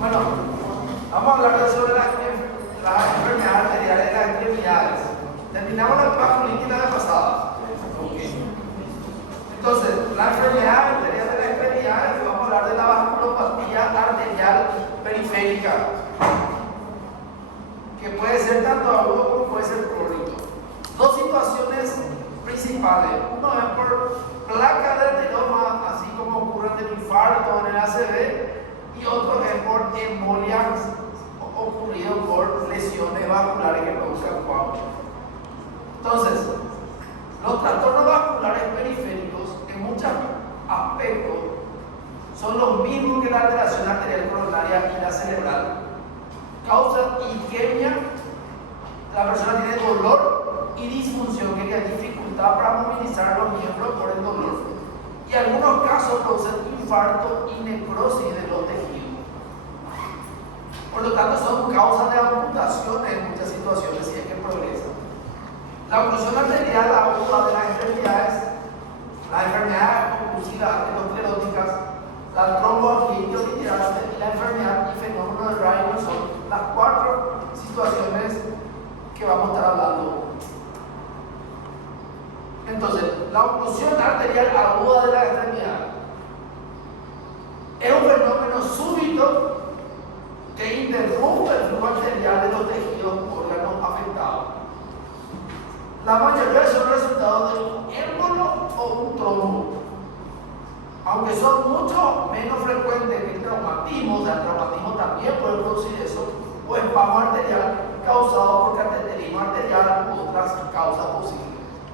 Bueno, vamos a hablar sobre las enfermedades arteriales de las extremidades. Terminamos la vasculitis la vez pasada. Okay. Entonces, la enfermedad arterial de las extremidades, vamos a hablar de la vasculopatía arterial periférica, que puede ser tanto agudo como puede ser crónico. Dos situaciones principales. Uno es por placa de ateroma, así como ocurre en el infarto en el ACV, y otro es por embolias ocurrido por lesiones vasculares que producen coágulos. Entonces, los trastornos vasculares periféricos, en muchos aspectos, son los mismos que la alteración arterial coronaria y la cerebral. Causan isquemia, la persona tiene dolor y disfunción, que es dificultad para movilizar los miembros por el dolor. Y en algunos casos producen infarto y necrosis de los tejidos. Por lo tanto, son causas de amputaciones en muchas situaciones si es que progresan. La oclusión arterial aguda de las extremidades, las enfermedades oclusivas ateroscleróticas, la tromboangiopatía y la enfermedad y fenómeno de Raynaud son las cuatro situaciones que vamos a estar hablando. Entonces, la oclusión arterial aguda de la extremidad es un fenómeno súbito que interrumpe el flujo arterial de los tejidos órganos afectados. La mayoría son resultados de un émbolo o un trombo, aunque son mucho menos frecuentes que el traumatismo. O sea, el traumatismo también puede producir eso, o espasmo arterial causado por cateterismo arterial u otras causas posibles.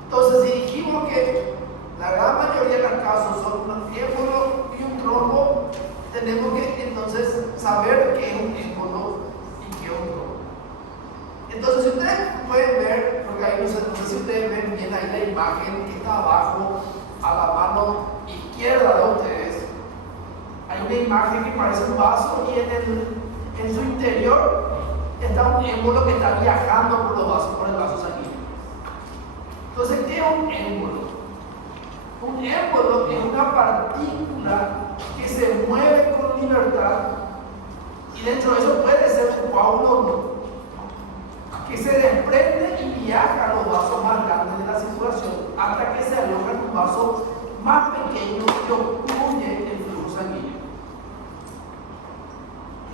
Entonces, si dijimos que la gran mayoría de los casos son un émbolo y un trombo, tenemos que entonces saber qué es un émbolo y qué es un trombo. Entonces, si ustedes pueden ver, porque ahí no sé si ustedes ven bien ahí la imagen que está abajo a la mano izquierda de ustedes, hay una imagen que parece un vaso y en su interior está un émbolo que está viajando por los vasos, por el vaso sanguíneo. Entonces, ¿qué es un émbolo? Un émbolo es una partícula que se mueve con libertad y dentro de eso puede ser un coágulo o no, que se desprende y viaja a los vasos más grandes de la circulación hasta que se aloja en un vaso más pequeño que obstruye el flujo sanguíneo.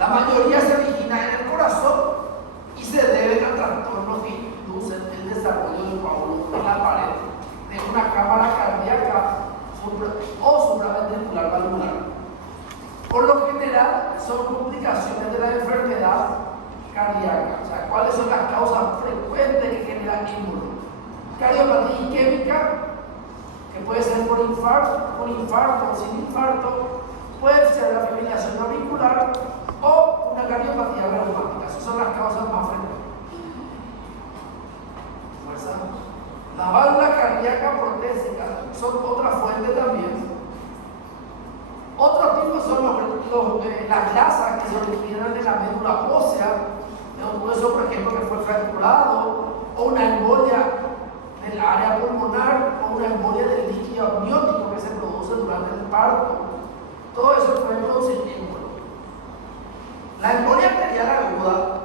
La mayoría se origina en el corazón y se deben a trastornos que inducen el desarrollo del coágulo en la pared de una cámara cardíaca o supraventricular valvular. Por lo general, son complicaciones de la enfermedad cardíaca. O sea, ¿cuáles son las causas frecuentes que generan émbolo? Cardiopatía isquémica, que puede ser por infarto o sin infarto, puede ser la fibrilación auricular o una cardiopatía reumática. Esas son las causas más frecuentes. Las válvulas cardíacas protésicas son otra fuente también. Otros tipos son las grasas que se originan en la médula ósea, de un hueso, por ejemplo, que fue fracturado, o una embolia del área pulmonar, o una embolia del líquido amniótico que se produce durante el parto. Todo eso puede producir émbolo. La embolia arterial aguda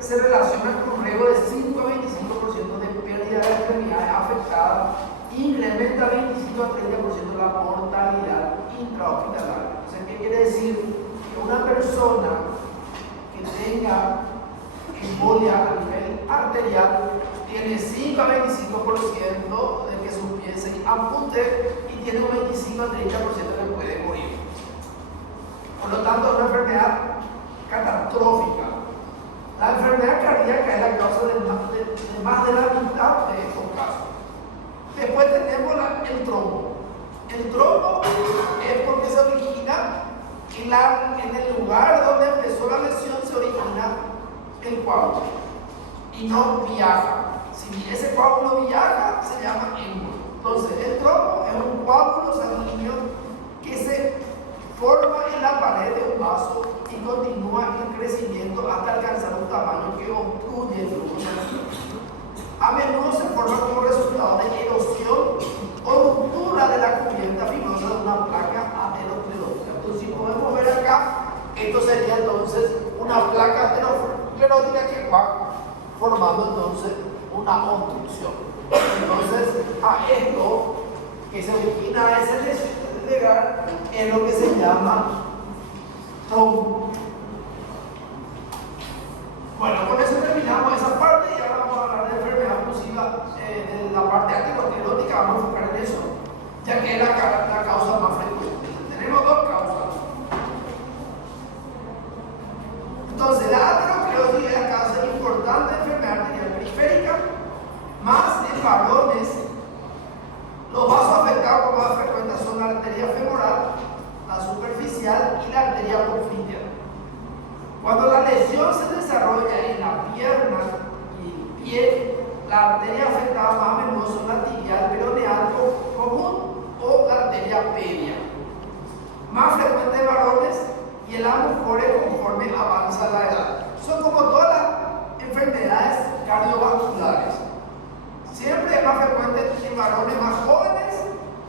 se relaciona con un riesgo de 5 a 25% de pérdida de extremidades afectadas y incrementa 25 a 30% la mortalidad intrahospitalaria. O sea, ¿qué quiere decir? Que una persona que tenga embolia a nivel arterial tiene 5 a 25% de que sus pies se amputen y tiene un 25 a 30% que puede morir. Por lo tanto, es una enfermedad catastrófica. La enfermedad cardíaca es la causa de más de la mitad de estos casos. Después tenemos el trombo. El trombo es porque se origina en el lugar donde empezó la lesión, se origina el coágulo y no viaja. Si ese coágulo viaja, se llama émbolo. Entonces, el trombo es un coágulo sanguíneo que se forma en la pared de un vaso y continúa en crecimiento hasta alcanzar un tamaño que obstruye el flujo sanguíneo. A menudo se forma como resultado de erosión o ruptura de la cubierta fibrosa de una placa aterosclerótica. Entonces, si podemos ver acá, Esto sería entonces una placa aterosclerótica que va formando entonces una obstrucción. Entonces, a esto que se origina a ese lesión legal es lo que se llama trombo. Bueno, con eso terminamos esa parte y ahora vamos a hablar de enfermedad oclusiva, de la parte aterosclerótica, vamos a enfocar en eso, ya que es la causa más frecuente. Tenemos dos causas. Entonces, la aterosclerosis es la causa importante de enfermedad arterial periférica, más en varones. Los vasos afectados con más frecuencia son la arteria femoral, la superficial y la arteria poplitea. Cuando la lesión se desarrolla en la pierna y el pie, la arteria afectada más a menudo son la tibial peroneal común o la arteria pedia. Más frecuente en varones y en las mujeres conforme avanza la edad. Son como todas las enfermedades cardiovasculares. Siempre es más frecuente en varones más jóvenes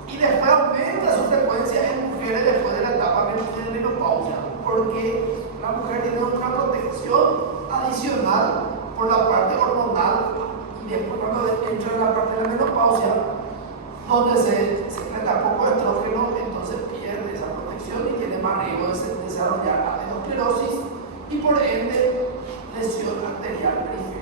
y después aumenta su frecuencia en mujeres después de la etapa de menopausia, porque la mujer tiene una protección adicional por la parte hormonal y después cuando entra en la parte de la menopausia, donde se secreta poco estrógeno, entonces pierde esa protección y tiene más riesgo de desarrollar aterosclerosis y por ende lesión arterial periférica.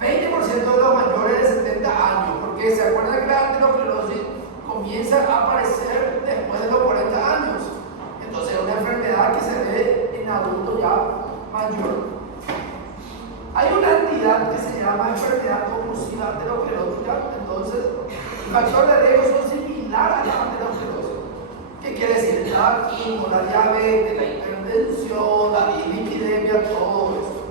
20% de los mayores de 70 años, porque se acuerdan que la aterosclerosis comienza a aparecer después de los 40 años. Entonces es una enfermedad que se ve en adultos ya mayor. Hay una entidad que se llama enfermedad oclusiva aterosclerótica. Entonces, los factores de riesgo son similares a la aterosclerosis. ¿Qué quiere decir? El tabaquismo, la diabetes, la hipertensión, la dislipidemia, todo eso.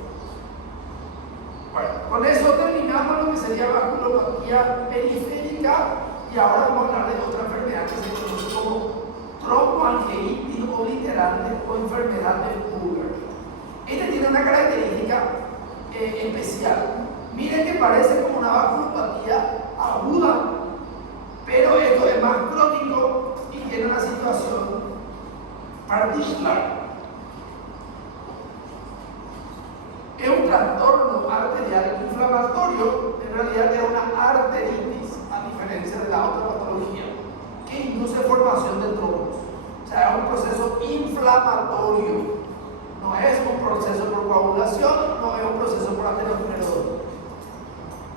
Bueno, con eso terminamos lo que sería vasculopatía periférica y ahora vamos a hablar de otra enfermedad que se conoce como tromboangiitis obliterante o enfermedad de Buller. Esta tiene una característica especial. Miren que parece como una vasculopatía aguda, pero esto es más crónico y tiene una situación particular. Es un trastorno arterial inflamatorio, en realidad es una arteritis, a diferencia de la otra patología, que induce formación de trombos. O sea, es un proceso inflamatorio. No es un proceso por coagulación, no es un proceso por aterosclerosis.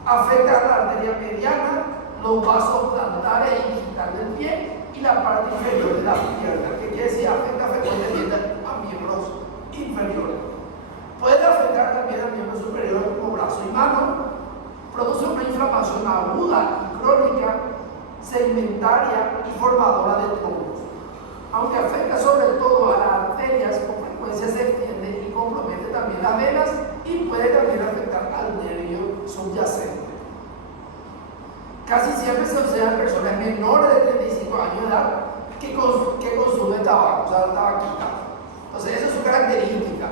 Afecta a la arteria mediana, los vasos plantares y digitales del pie y la parte inferior de la pierna, que quiere decir afecta frecuentemente a miembros inferiores. Puede afectar también a miembros superiores como brazo y mano. Produce una inflamación aguda y crónica, segmentaria y formadora de trombos. Aunque afecta sobre todo a las arterias, con frecuencia se extiende y compromete también las venas y puede también afectar al nervio subyacente. Casi siempre se observa en personas menores de 35 años de edad que consumen tabaco, o sea, tabaquita. Entonces, esa es su característica.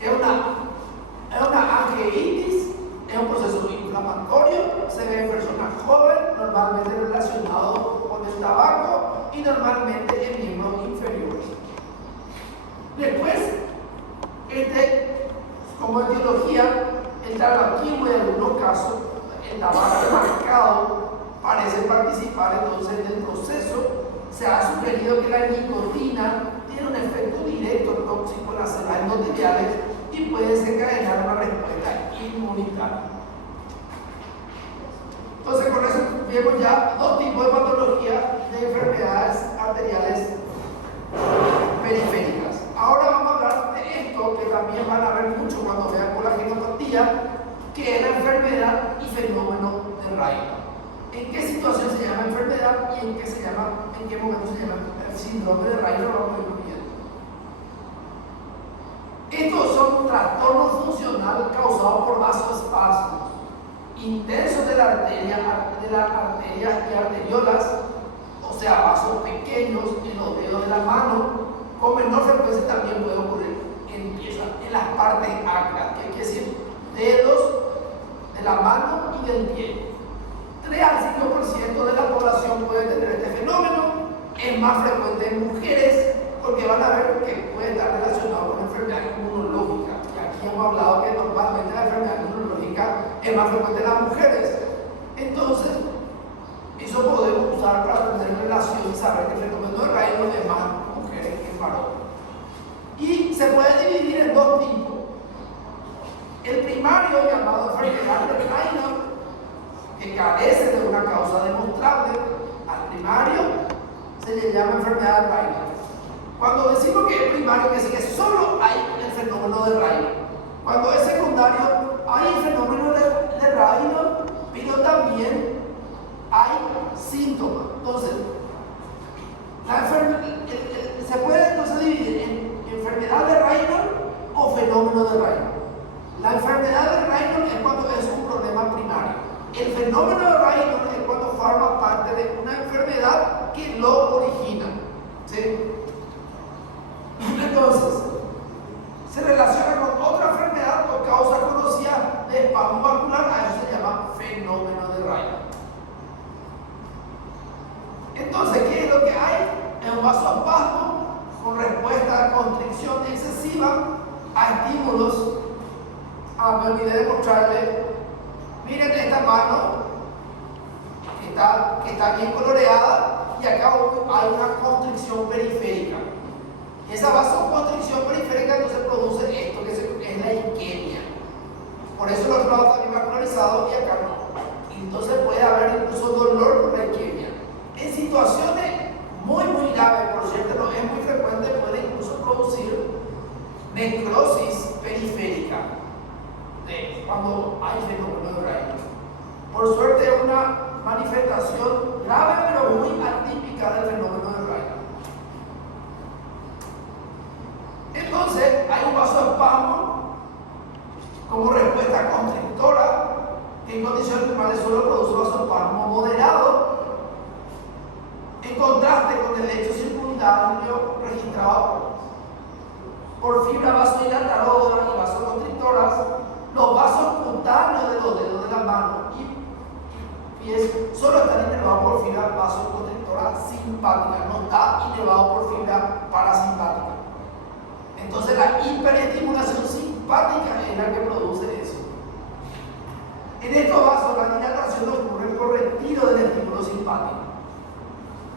Es una angeitis, es un proceso inflamatorio, se ve en personas jóvenes, normalmente relacionado con el tabaco y normalmente en miembros inferiores. Después, como etiología, el tabaquismo en algunos casos, el tabaco marcado, parece participar entonces en el proceso. Se ha sugerido que la nicotina tiene un efecto directo tóxico en las células endoteliales y puede desencadenar una respuesta inmunitaria. Entonces, con eso vemos ya dos tipos de patologías de enfermedades arteriales periféricas. Ahora vamos a hablar de esto que también van a ver mucho cuando vean colagenopatía, que es la enfermedad y fenómeno de Raynaud. ¿En qué situación se llama enfermedad y en qué momento se llama el síndrome de Raynaud? Vamos a verlo bien. Estos son trastornos funcionales causados por vasoespasmos intensos de la arteria y arteriolas, o sea, vasos pequeños en los dedos de la mano. Con menor frecuencia también puede ocurrir en las partes acras, que quiere decir dedos de la mano y del pie. 3 al 5% de la población puede tener este fenómeno. Es más frecuente en mujeres, porque van a ver que puede hemos hablado que normalmente la enfermedad neurológica es más frecuente en las mujeres. Entonces, eso podemos usar para tener relación y saber que el fenómeno de Raynaud es más en mujeres que en varones. Y se puede dividir en dos tipos. El primario, llamado enfermedad de Raynaud, que carece de una causa demostrable, al primario se le llama enfermedad de Raynaud. Cuando decimos que es primario, que sí que solo hay el fenómeno de Raynaud. Cuando es secundario, hay el fenómeno de Raynaud, pero también hay síntomas. Entonces, se puede entonces dividir en enfermedad de Raynaud o fenómeno de Raynaud. La enfermedad de Raynaud es cuando es un problema primario. El fenómeno de Raynaud es cuando forma parte de una enfermedad que lo origina. ¿Sí? Entonces, se relaciona con otra enfermedad o causa conocida de espasmo vascular, a eso se llama fenómeno de Raynaud. Entonces, ¿qué es lo que hay? Es un vasoespasmo con respuesta a constricción excesiva a estímulos. Me olvidé de mostrarle. Miren esta mano que está bien coloreada y acá hay una constricción periférica. Esa vasoconstricción periférica entonces produce esto que es la isquemia. Por eso los lados están bien vascularizados y acá no. Entonces puede haber incluso dolor por la isquemia. En situaciones muy graves, por cierto, no es muy frecuente, puede incluso producir necrosis periférica cuando hay fenómeno de Raynaud. Por suerte es una manifestación grave pero muy atípica del fenómeno de Raynaud. Entonces hay un vasoespasmo como respuesta constrictora que en condiciones normales solo produce vasoespasmo moderado, en contraste con el hecho circundáneo registrado por fibra vasodilatadora y vasoconstrictoras. Los vasos cutáneos de los dedos de la mano y pies solo están inervados por fibra vasoconstrictora simpática, no está inervado por fibra parasimpática. Entonces la hiperestimulación simpática es la que produce eso. En estos vasos la dilatación ocurre por retiro del estímulo simpático.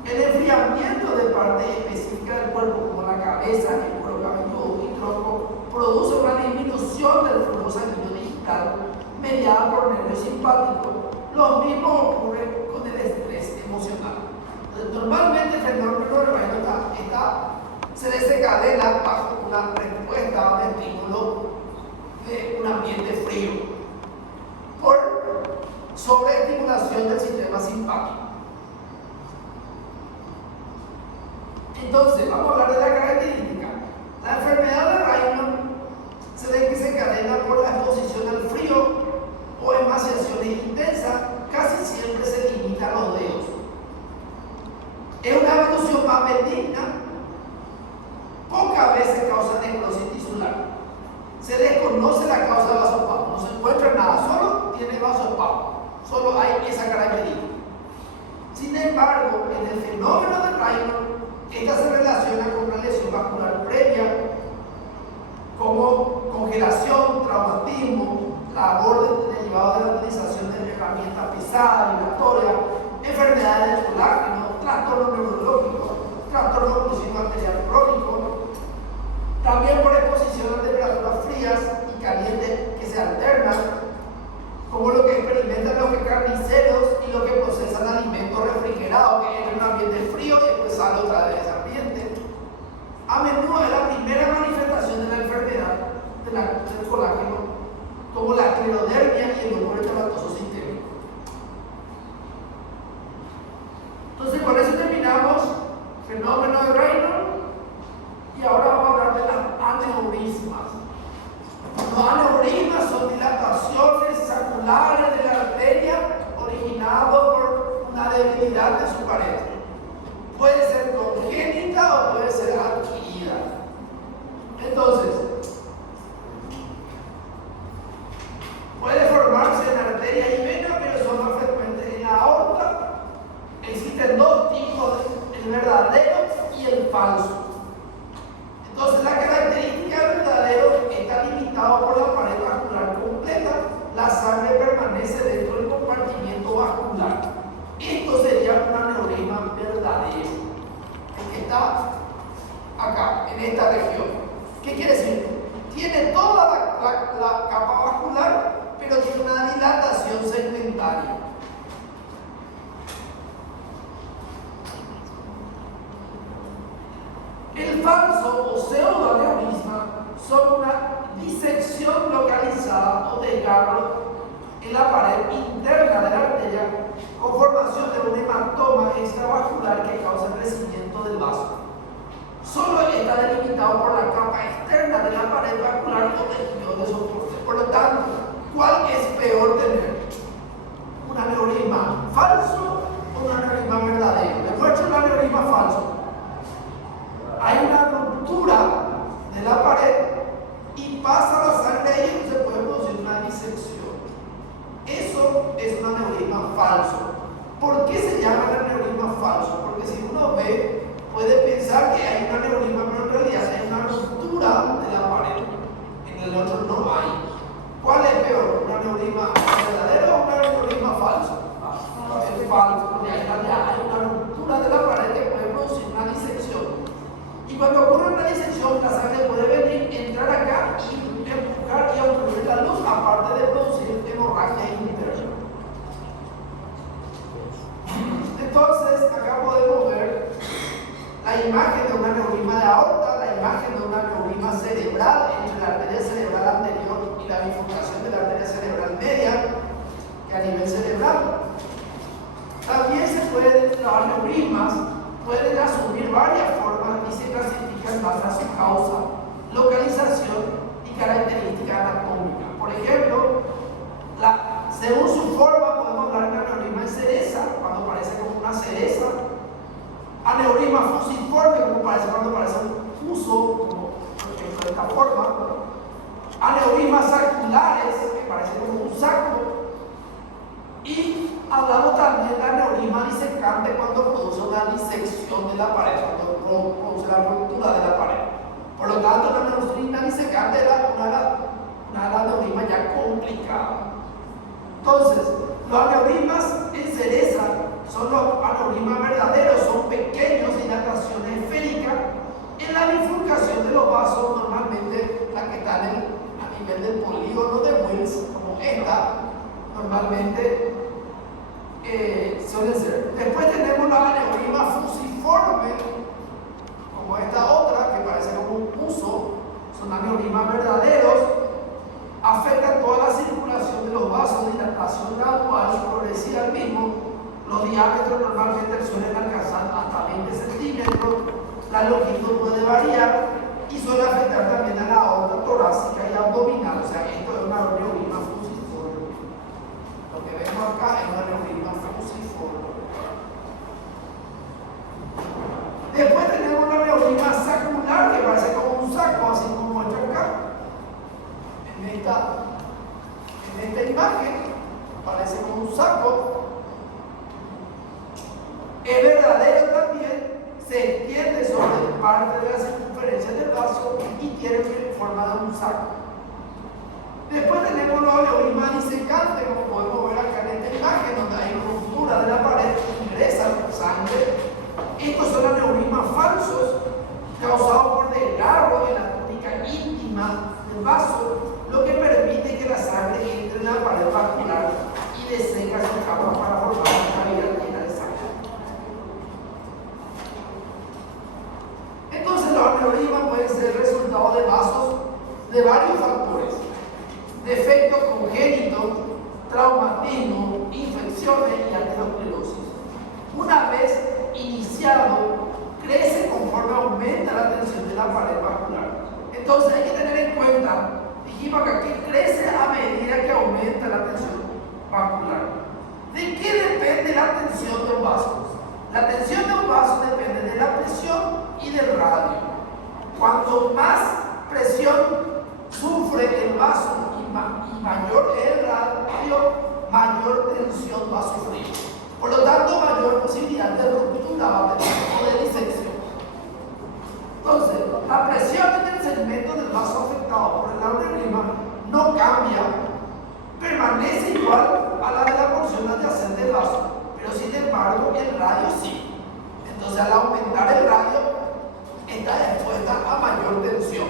El enfriamiento de parte específica del cuerpo, como la cabeza, el cuero cabelludo y tronco, produce una disminución del flujo sanguíneo digital mediada por nervio simpático. Lo mismo ocurre con el estrés emocional. Entonces, normalmente el fenómeno de Raynaud se desencadena bajo una respuesta a un estímulo de un ambiente frío por sobreestimulación del sistema simpático. Entonces, vamos a hablar de la característica. La enfermedad de Raynaud se desencadena por la exposición al frío o emaciaciones intensas, casi siempre se limita a los dedos. Es una evolución más benigna, pocas veces causa necrosis tisular. Se desconoce la causa del vasoespasmo, no se encuentra nada, solo tiene vasoespasmo, solo hay esa característica. Sin embargo, en el fenómeno de Raynaud, esta se relaciona con una lesión vascular previa, como congelación, traumatismo, labor derivada de la utilización de herramientas pesadas, vibratorias, enfermedades del colágeno, trastorno neurológico, trastorno oclusivo arterial crónico, también por exposición a temperaturas frías y calientes que se alternan, como lo que experimentan los carniceros y los que procesan alimentos refrigerados, que es en un ambiente frío y después sale otra vez ese ambiente. A menudo es la primera manifestación de la enfermedad del colágeno, como la esclerodermia y el dolor estomatoso sistémico. Entonces, con eso terminamos el fenómeno de Raynaud y ahora vamos a hablar de las aneurismas. Los aneurismas son dilataciones saculares de la arteria originadas por una debilidad de su pared ¿Qué quiere decir? Tiene toda la capa vascular, pero tiene una dilatación segmentaria. El falso o pseudoaneurisma son una disección localizada o desgarro en la pared interna de la arteria con formación de un hematoma extravascular que causa el crecimiento del vaso. Solo está delimitado por la capa externa de la pared vascular o tejido de soporte. Por lo tanto, ¿cuál es peor tener? ¿Un aneurisma falso o un aneurisma verdadero? Les muestro un aneurisma falso. Hay una ruptura de la pared y pasa la sangre ahí y se puede producir una disección. Eso es un aneurisma falso. ¿Por qué se llama aneurisma falso? Porque si uno ve, puede pensar que hay un aneurisma, pero en realidad hay una ruptura de la pared. En el otro no hay. ¿Cuál es peor? ¿Un aneurisma verdadero o un aneurisma falso? Es falso, porque hay una ruptura de la pared que puede producir una disección. Y cuando ocurre una disección, la sangre puede venir, entrar acá y empujar y obstruir la luz, aparte de producir hemorragia interna. Entonces, acá podemos ver la imagen de un aneurisma de aorta, la imagen de un aneurisma cerebral entre la arteria cerebral anterior y la bifurcación de la arteria cerebral media, que a nivel cerebral. También los aneurismas pueden asumir varias formas y se clasifican bajo su causa, localización y característica anatómica. Por ejemplo, según su forma podemos hablar de aneurisma en cereza, cuando parece como una cereza, aneurisma fusiforme, como parece cuando parece un fuso, como por ejemplo de esta forma, aneurismas saculares, que parece como un saco, y hablamos también de aneurisma disecante cuando produce una disección de la pared, cuando produce la ruptura de la pared. Por lo tanto, la aneurisma disecante era una aneurisma ya complicada. Entonces, los aneurismas en cereza son los aneurismas verdaderos, son pequeños, dilataciones esféricas en la bifurcación de los vasos, normalmente la que está a nivel del polígono de Wells, como esta, normalmente suelen ser. Después tenemos la aneurisma fusiforme, como esta otra, que parece como un puso, son aneurismas verdaderos, afectan toda la circulación de los vasos, dilatación gradual y progresiva al mismo. Los diámetros normalmente suelen alcanzar hasta 20 centímetros, la longitud puede variar y suele afectar también a la aorta torácica y abdominal. O sea, esto es una aneurisma fusiforme. Lo que vemos acá es una aneurisma fusiforme. Después tenemos una aneurisma sacular que parece como un saco, así como muestra acá. En esta imagen parece como un saco. Es verdadero también, se extiende sobre parte de la circunferencia del vaso y tiene forma de un saco. Después tenemos los aneurismas disecantes, como podemos ver acá en esta imagen, donde hay ruptura de la pared, ingresa sangre. Estos son aneurismas falsos causados por desgarro en la túnica íntima del vaso, lo que permite que la sangre entre en la pared vascular y deseca sus capas para formar una cavidad llena de sangre. Entonces, los aneurismas pueden ser resultado de vasos de varios factores: defecto congénito, traumatismo, infecciones y aterosclerosis. Una vez iniciado, crece conforme aumenta la tensión de la pared vascular. Entonces hay que tener en cuenta, dijimos que crece a medida que aumenta la tensión vascular. ¿De qué depende la tensión de un vaso? La tensión de un vaso depende de la presión y del radio. Cuanto más presión sufre el vaso y mayor es el radio, mayor tensión va a sufrir. Por lo tanto, mayor posibilidad de ruptura va a tener o de disección. Entonces, la presión en el segmento del vaso afectado por el aneurisma no cambia, permanece igual a la de la porción adyacente del vaso, pero sin embargo el radio sí. Entonces, al aumentar el radio, está expuesta a mayor tensión.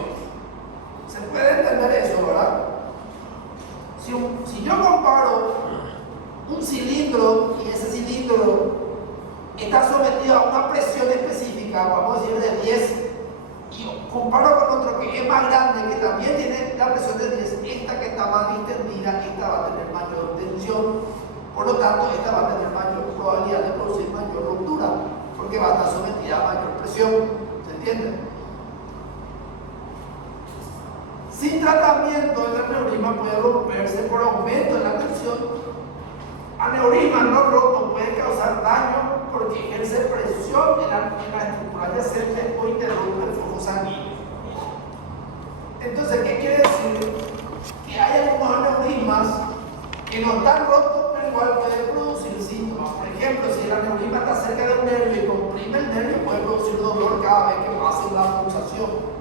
presión, ¿se entiende? Sin tratamiento, el aneurisma puede romperse por aumento en la tensión. Aneurisma no roto puede causar daño porque ejerce presión en la estructura adyacente o interrumpe el flujo sanguíneo. Entonces, ¿qué quiere decir? Que hay algunos aneurismas que no están rotos, pero igual pueden producir síntomas. Por ejemplo, si el aneurisma está cerca del nervio y comprime el nervio, puede producir dolor cada vez que pase una pulsación.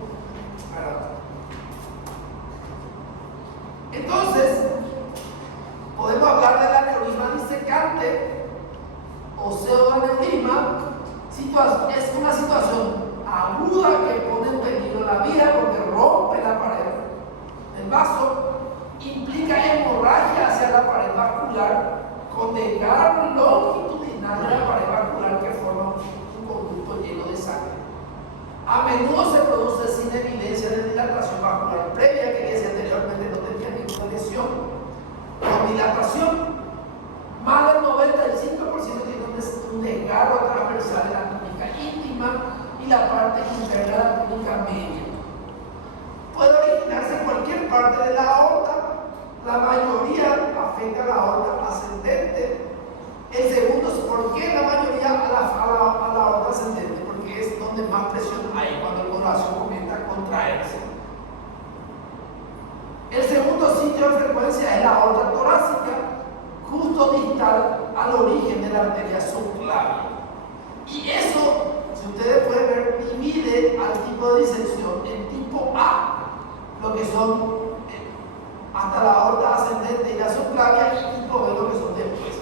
Entonces, podemos hablar del aneurisma disecante o pseudoaneurisma. Es una situación aguda que pone en peligro la vida porque rompe la pared del vaso, implica hemorragia hacia la pared vascular con desgarro longitudinal de la pared vascular que forma un conducto lleno de sangre. A menudo se produce sin evidencia de dilatación vascular previa, que decía anteriormente no tenía ninguna lesión. Con dilatación, más del 95% tiene un desgarro transversal en la túnica íntima y la parte interna de la túnica media. Puede originarse en cualquier parte de la aorta. La mayoría afecta a la aorta ascendente. El segundo, ¿por qué la mayoría a la aorta ascendente? Porque es donde más presión hay cuando el corazón comienza a contraerse. El segundo sitio de frecuencia es la aorta torácica, justo distal al origen de la arteria subclavia. Y eso, si ustedes pueden ver, divide al tipo de disección en tipo A, lo que son hasta la aorta ascendente y la subclavia, y tipo B, lo que son después.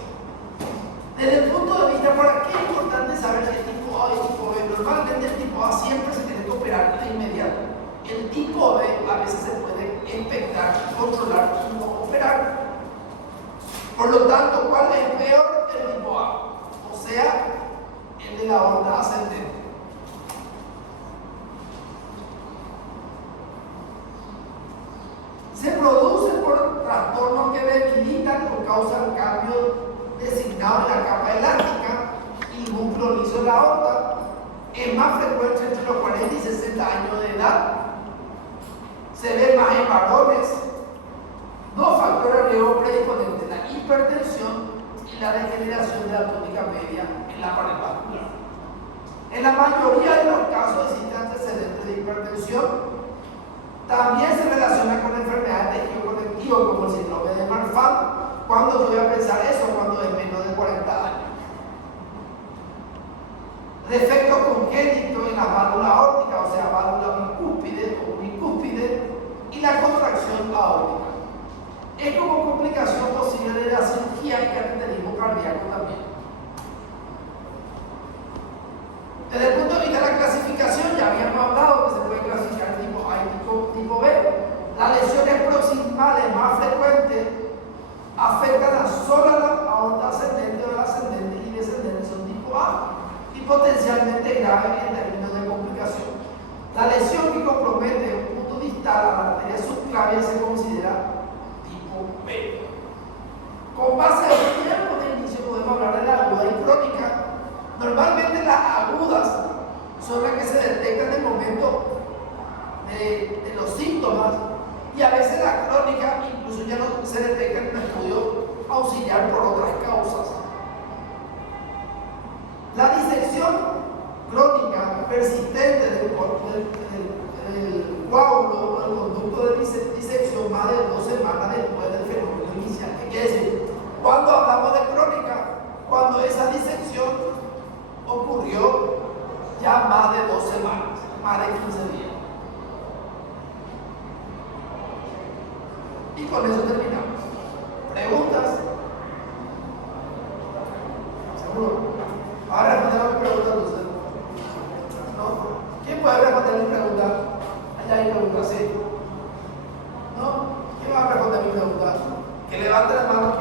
Desde el punto de vista, ¿para qué es importante saber qué tipo A y tipo B? Normalmente el tipo A siempre se tiene que operar de inmediato. El tipo B a veces se puede expectar, controlar y no operar. Por lo tanto, ¿cuál es peor? El tipo A, o sea, el de la aorta ascendente. Se produce por trastornos que debilitan o causan cambios designados en la capa elástica y el músculo liso de la aorta. Es más frecuente entre los 40 y 60 años de edad. Se ve más en varones. Dos factores de riesgo predisponentes: la hipertensión y la degeneración de la túnica media en la pared vascular. En la mayoría de los casos existen antecedentes de hipertensión. También se relaciona con enfermedades de tejido conectivo como el síndrome de Marfan. ¿Cuándo yo voy a pensar eso? Cuando es menos de 40 años. Defecto congénito en la válvula aórtica, o sea, válvula bicúspide o bicúspide, y la contracción aórtica. Es como complicación posible de la cirugía y cateterismo cardíaco también. Desde el punto de vista de la clasificación, ya habíamos hablado que se puede clasificar tipo A y tipo B. Las lesiones proximales más frecuentes afectan a solo la aorta ascendente o la ascendente y descendente, son tipo A y potencialmente graves en términos de complicación. La lesión que compromete un punto distal a la arteria subclavia se considera tipo B. Con base en el tiempo de inicio podemos hablar de la aguda y crónica. Normalmente las agudas son las que se detectan en el momento de los síntomas, y a veces la crónica incluso ya no se detecta en un estudio auxiliar por otras causas. La disección crónica persistente del coágulo o el conducto de disección más de 2 semanas después del fenómeno inicial. ¿Qué quiere decir? Cuando hablamos de crónica, cuando esa disección ocurrió ya más de 2 semanas, más de 15 días. Y con eso terminamos. ¿Preguntas? ¿Seguro? Ahora respondemos mi pregunta usted. ¿No? ¿Quién puede responder mi pregunta? Allá hay preguntas, ¿sí? ¿No? ¿Quién va a responder mi pregunta? Que levante la mano.